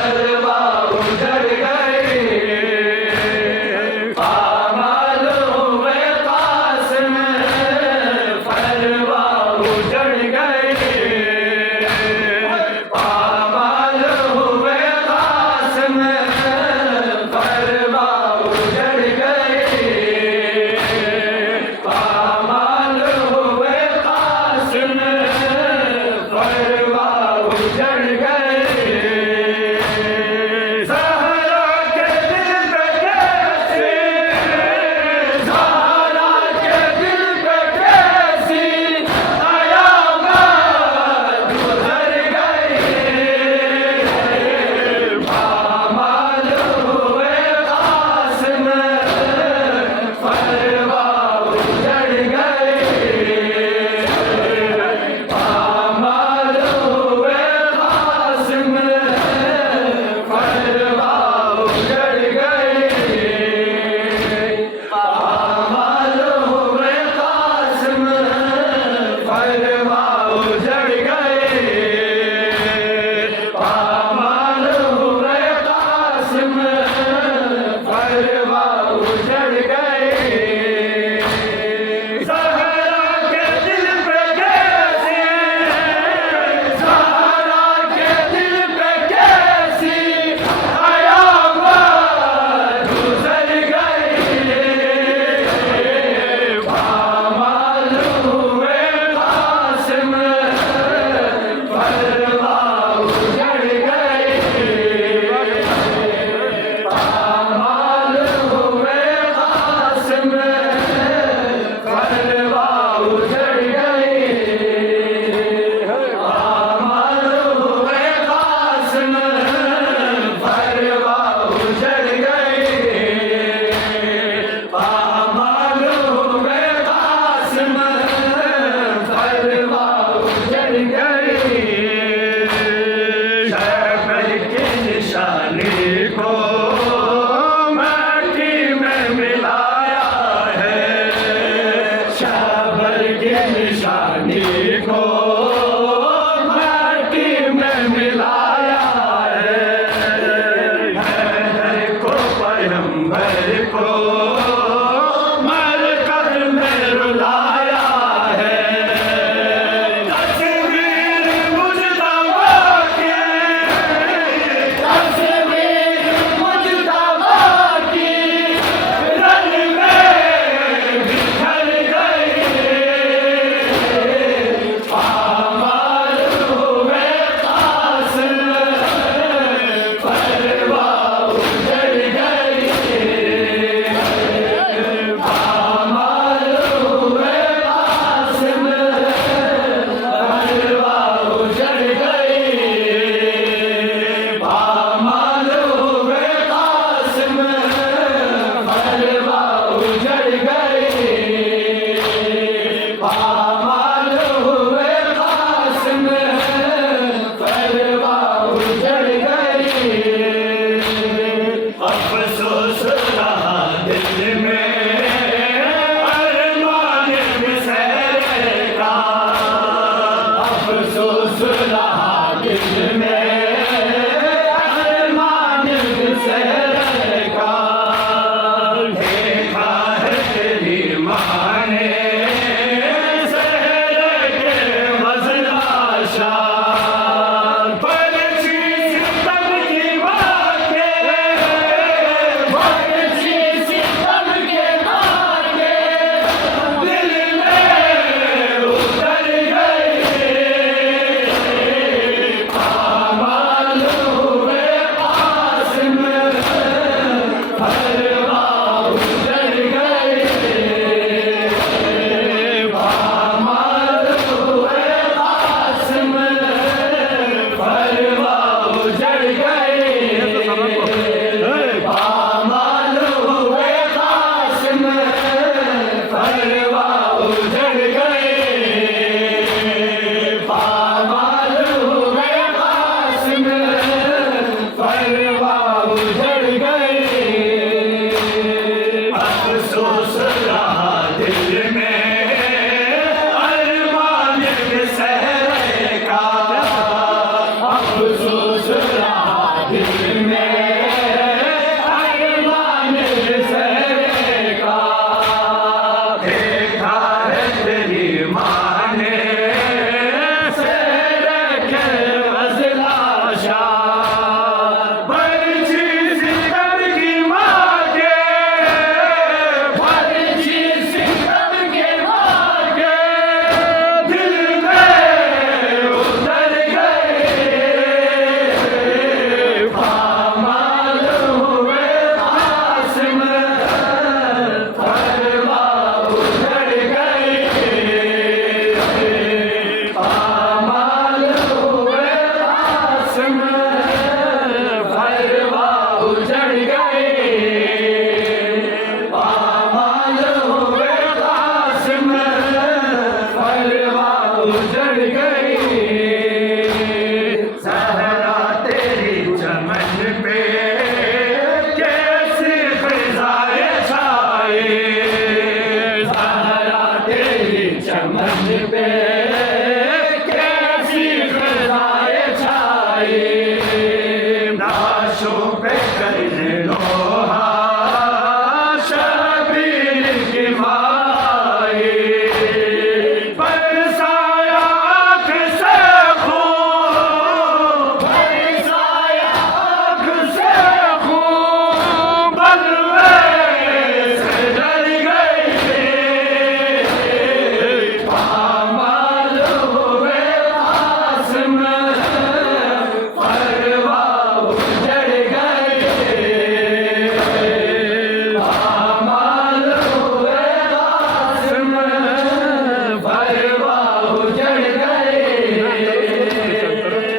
Hare लाशों पे कर लो शबीर की माए, बरसाया आँख से खून, बरसाया आँख से खून, बलवे से डर गए, पामाल हुए पास में, परवाह उजड़ गए, पामाल हुए पास में, परवाह उजड़ गए,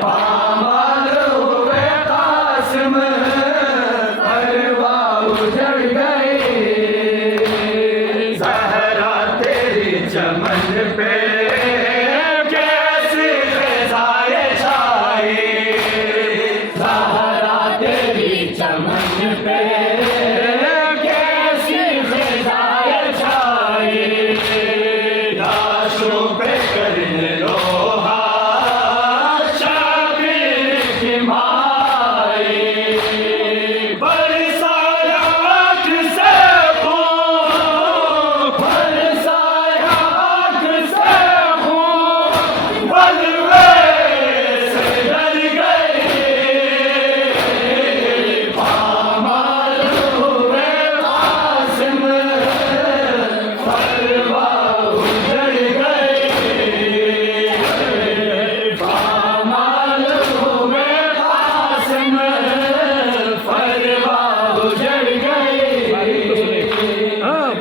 पामाल हुए पास में, परवाह उजड़ गए। ज़हरा तेरी चमन पे कैसी फ़िज़ाएं छाई, ज़हरा तेरी चमन पे कैसी फ़िज़ाएं छाई, लाशों पे कर लो शबीर की माए, बरसाया आँख से खून, बरसाया आँख से खून, बलवे से डर गए, पामाल हुए पास में, परवाह उजड़ गए, पामाल हुए पास में, परवाह उजड़ गए,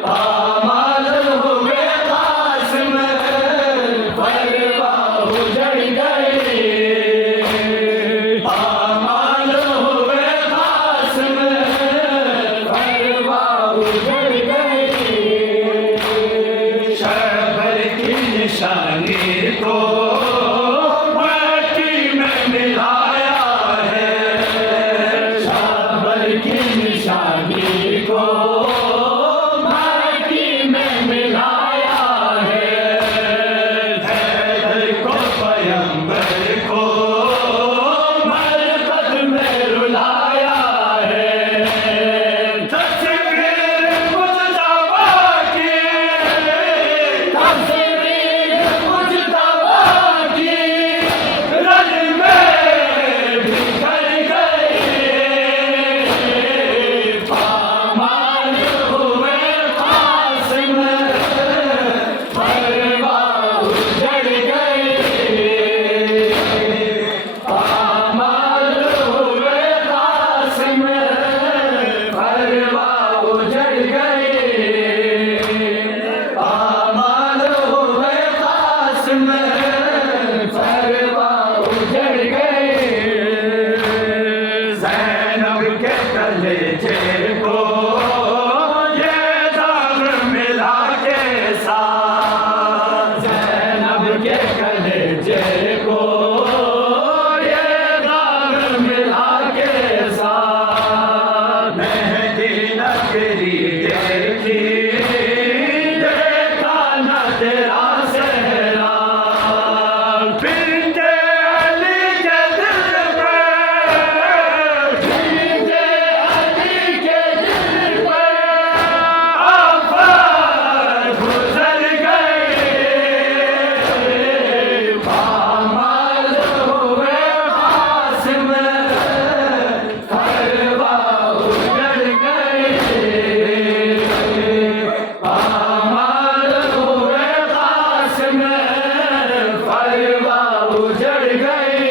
पामाल हुए पास में, परवाह उजड़ गए, पामाल हुए पास में, परवाह उजड़ गए। शबर की निशानी को मट्टी में मिलाया है, शबर की निशानी को मट्टी में मिलाया है, हैदर को पैगंबर को मरकत में रुलाया है, तस्वीर मुजतबा की, तस्वीर मुजतबा की रज में बिखर गई, पामाल हुए पास में, परवाह उजड़ गए, पामाल हुए पास में, परवाह उजड़ गए, पामाल हुए पास में, परवाह उजड़ गए। ज़ैनब के कलेजे को ये दाग मिला के साथ, ज़ैनब के कलेजे को ये दाग मिला के साथ, मेहदी नगरी देखी, देखा न तेरा सेहरा, बिन्ते अली के दिल पे, बिन्ते अली के दिल पे आफत गुजर गए, पामाल हुए पास में, परवाह उजड़ गए, पामाल हुए पास में, परवाह उजड़ गए,